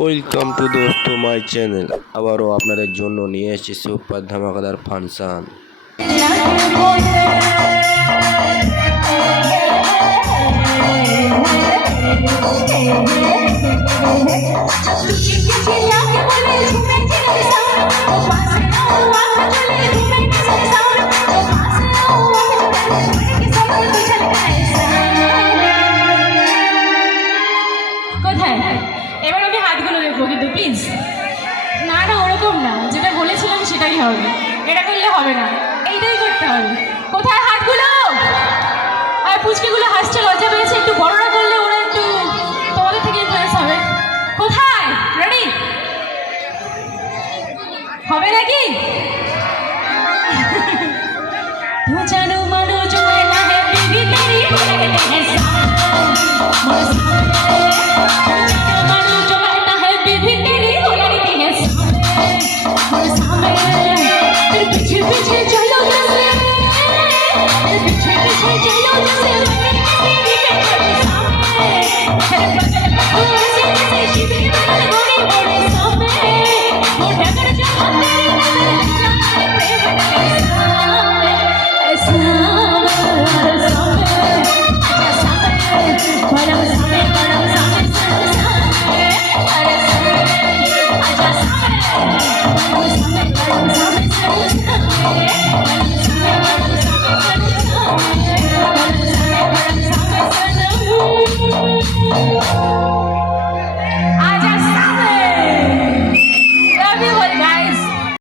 Welcome to দোস্ত my channel. আবারও আপনাদের জন্য নিয়ে এসেছি সুপার ধামাকাদার ফাংশন। কোথায় এবার আমি হাতগুলো দেখবো কিন্তু প্লিজ। না না ওরকম না, যেটা বলেছিলাম সেটাই হবে, এটা করলে হবে না, এইটাই করতে হবে। কোথায় হাতগুলো? আর পুচকিগুলো হাসছে, লজ্জা পেয়েছে, একটু বড়রা করলে ওরা একটু তোমাদের থেকে ইনফ্লুয়েন্স হবে। কোথায়? রেডি হবে নাকি? तू जानू मानो जो है ना है बीवी तेरी लगते हैं साथ